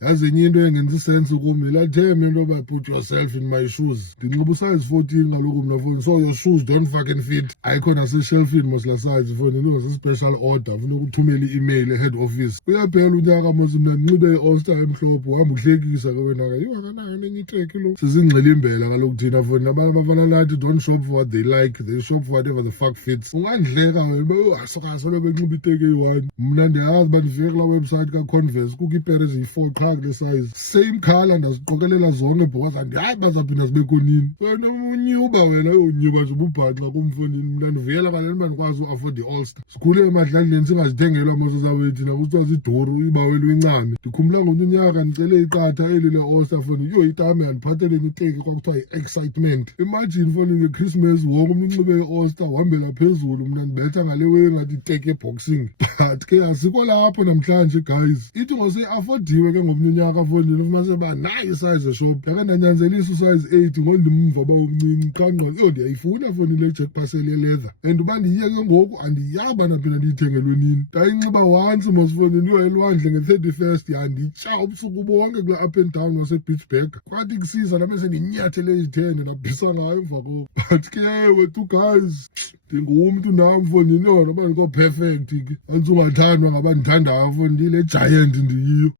yazi enye into engenza isense kumi latheme into yoba put yourself in my shoes. Ndinxiba usize 14 kaloku mna foni, so your shoes don't fucking fit. Ayikho naseshelfini mos la size foni, special order funeka uthumele i-email e-head office. Uyaphela unyaka mos mna ndinxibe i-All-Star emhlophe uhamba uhlekisa ke wena ke yho akanayo nenye itreki lo. Sizingxilimbela kaloku thina foni, nabanye abafana lathi don't shop for what they like, they shop for whatever the fuck fits. Ungandleka wena uba asokasolo benxiba iteki eyi-1. Mna ndiyayazi uba ndifike kulaa website kaConverse kukho iipere eziyi-4 qha kule size, same colour ndaziqokelela zonke because andiyazi bazaphinda zibekho nini. Wena unyuba wena unyuba nje ububhaxa kumfondini. Mna ndivuyela kanene uba ndikwazi uafford i-All-Star. Sikhule emadlandleni singazithengelwa mosoza wethu nakuthiwa ziduru ibawela incame. Ndikhumbula ngonye unyaka ndicele iqatha eli le-All-Star foni, yho itame andiphatheleni iteki kwakuthiwa yi-excitement. Imagine foni nge-Christmas wonke umntu unxibe i-All-Star uhambela phezulu, mna ndibetha ngale way ngathi iteki eboxing. But ke asikho lapho namhlanje guys. Ithi ngose-affodiwe ke ngomnye unyaka fondini ufumanise uba nayo isize shop. Yake ndanyanzelisa usize 8 ngondimva uba umncinci qanqwa. Yho ndiyayifuna foni le Jack Parcel ye-leather and uba ndiyiye ke ngoku andiyaba naphinda ndiyithengelwe nini. Ndayinxiba once mos fondini ndiyo elwandle nge-31st yanditya ubusuku bonke kula up and down wase-Beachburg. Kwathi kusiza nabe sendinyathele ezithene ndabhisa ngayo emva koko. But ke wethu guys ndingumntu nam fondini yona uba ndiko-perfect ke. Andisungathandwa ngabandithandayo fondini, le giant ndiyiyo.